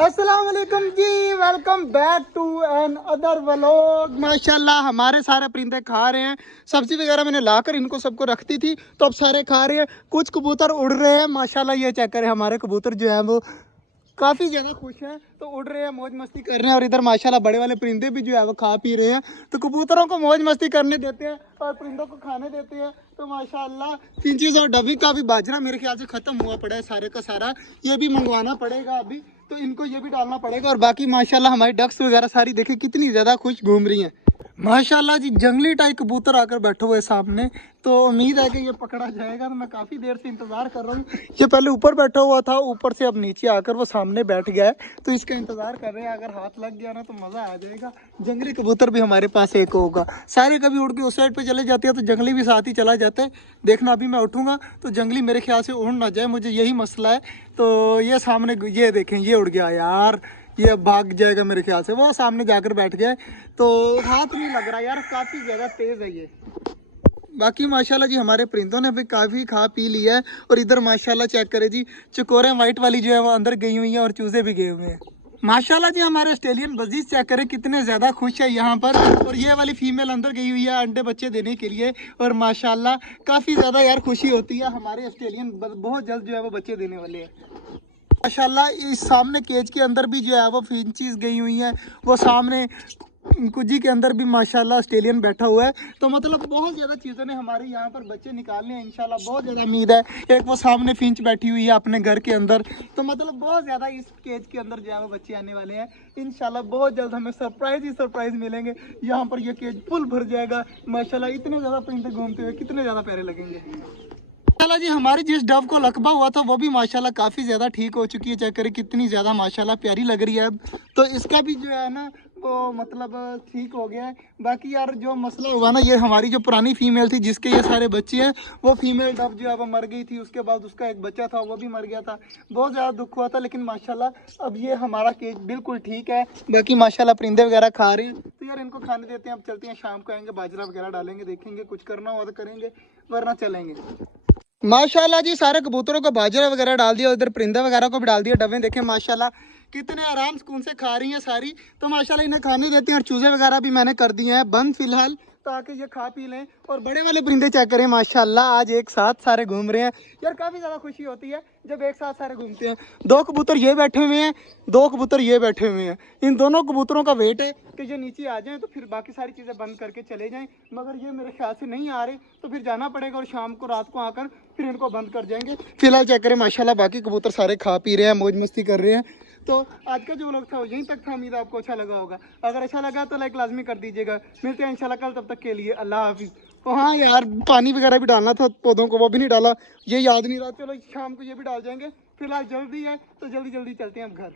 अस्सलाम वालेकुम जी, welcome back to another vlog. माशाल्लाह हमारे सारे परिंदे खा रहे हैं। सब्जी वगैरह मैंने लाकर इनको सबको रखती थी तो अब सारे खा रहे हैं। कुछ कबूतर उड़ रहे हैं माशाल्लाह, ये चेक करें हमारे कबूतर जो है वो काफ़ी ज़्यादा खुश हैं, तो उड़ रहे हैं, मौज मस्ती कर रहे हैं। और इधर माशाल्लाह बड़े वाले परिंदे भी जो है वो खा पी रहे हैं। तो कबूतरों को मौज मस्ती करने देते हैं और परिंदों को खाने देते हैं। तो माशाल्लाह फिंचीज और डबी का भी बाजरा मेरे ख्याल से ख़त्म हुआ पड़ा है सारे का सारा, ये भी मंगवाना पड़ेगा अभी, तो इनको ये भी डालना पड़ेगा। और बाकी माशाल्लाह हमारी डक्स वगैरह सारी देखे कितनी ज़्यादा खुश घूम रही हैं माशाल्लाह जी। जंगली टाइप कबूतर आकर बैठे हुए सामने, तो उम्मीद है कि ये पकड़ा जाएगा। तो मैं काफ़ी देर से इंतज़ार कर रहा हूँ। ये पहले ऊपर बैठा हुआ था, ऊपर से अब नीचे आकर वो सामने बैठ गया है, तो इसका इंतज़ार कर रहे हैं। अगर हाथ लग गया ना तो मज़ा आ जाएगा। जंगली कबूतर भी हमारे पास एक होगा। सारे कभी उड़ के उस साइड पर चले जाते हैं तो जंगली भी साथ ही चला जाता है। देखना अभी मैं उठूँगा तो जंगली मेरे ख्याल से उड़ ना जाए, मुझे यही मसला है। तो ये सामने ये देखें, ये उड़ गया यार, ये भाग जाएगा मेरे ख्याल से, वो सामने जाकर बैठ गया है। तो हाथ नहीं लग रहा यार, काफ़ी ज़्यादा तेज़ है ये। बाकी माशाल्लाह जी हमारे परिंदों ने अभी काफ़ी खा पी लिया है। और इधर माशाल्लाह चेक करें जी, चकोरे वाइट वाली जो है वो अंदर गई हुई है और चूजे भी गए हुए हैं। माशाल्लाह जी हमारे ऑस्ट्रेलियन बजीज चेक करें कितने ज़्यादा खुश है यहाँ पर। और ये वाली फीमेल अंदर गई हुई है अंडे बच्चे देने के लिए। और माशाल्लाह काफ़ी ज़्यादा यार खुशी होती है, हमारे ऑस्ट्रेलियन बहुत जल्द जो है वो बच्चे देने वाले हैं माशाल्लाह। इस सामने केज के अंदर भी जो है वो फिंचीज गई हुई हैं, वो सामने कुजी के अंदर भी माशाल्लाह ऑस्ट्रेलियन बैठा हुआ है। तो मतलब बहुत ज़्यादा चीज़ों ने हमारे यहाँ पर बच्चे निकालने हैं इंशाल्लाह, बहुत ज़्यादा उम्मीद है। एक वो सामने फिंच बैठी हुई है अपने घर के अंदर, तो मतलब बहुत ज़्यादा इस केज के अंदर जो है वो बच्चे आने वाले हैं इंशाल्लाह। बहुत जल्द हमें सरप्राइज ही सरप्राइज मिलेंगे। यहाँ पर ये केज फुल भर जाएगा माशाल्लाह। इतने ज़्यादा परिंदे घूमते हुए कितने ज़्यादा प्यारे लगेंगे माशाल्लाह जी। हमारी जिस डव को लकवा हुआ था वो भी माशाल्लाह काफ़ी ज़्यादा ठीक हो चुकी है। चेक करें कितनी ज़्यादा माशाल्लाह प्यारी लग रही है अब। तो इसका भी जो है ना वो मतलब ठीक हो गया है। बाकी यार जो मसला हुआ ना, ये हमारी जो पुरानी फीमेल थी जिसके ये सारे बच्चे हैं, वो फीमेल डव जो है वो मर गई थी। उसके बाद उसका एक बच्चा था वो भी मर गया था, बहुत ज़्यादा दुख हुआ था। लेकिन माशाल्लाह अब ये हमारा केज बिल्कुल ठीक है। बाकी माशाल्लाह परिंदे वगैरह खा रहे हैं, तो यार इनको खाने देते हैं। अब चलते हैं, शाम को आएंगे, बाजरा वगैरह डालेंगे, देखेंगे कुछ करना हुआ तो करेंगे, वरना चलेंगे। माशाल्लाह जी सारे कबूतरों को बाजरा वगैरह डाल दिया, उधर परिंदा वगैरह को भी डाल दिया। डवें देखें माशाल्लाह कितने आराम सुकून से खा रही हैं सारी। तो माशाल्लाह इन्हें खाने देते हैं। और चूजे वगैरह भी मैंने कर दिए हैं बंद फिलहाल, ताकि ये खा पी लें। और बड़े वाले परिंदे चेक करें माशाल्लाह, आज एक साथ सारे घूम रहे हैं। यार काफ़ी ज़्यादा खुशी होती है जब एक साथ सारे घूमते हैं। दो कबूतर ये बैठे हुए हैं, दो कबूतर ये बैठे हुए हैं। इन दोनों कबूतरों का वेट है कि ये नीचे आ जाएं तो फिर बाकी सारी चीज़ें बंद करके चले जाएं। मगर ये मेरे ख्याल से नहीं आ रहे, तो फिर जाना पड़ेगा और शाम को रात को आकर फिर इनको बंद कर जाएंगे। फिलहाल चेक करें माशाल्लाह बाकी कबूतर सारे खा पी रहे हैं, मौज मस्ती कर रहे हैं। तो आज का जो व्लॉग था वो यहीं तक था। उम्मीद आपको अच्छा लगा होगा। अगर अच्छा लगा तो लाइक लाजमी कर दीजिएगा। मिलते हैं इंशाल्लाह कल, तब तक के लिए अल्लाह हाफिज़। तो हाँ यार, पानी वगैरह भी डालना था पौधों को, वो भी नहीं डाला, ये याद नहीं रहा। चलो शाम को ये भी डाल जाएंगे। फिलहाल जल्दी है तो जल्दी जल्दी चलते हैं अब घर।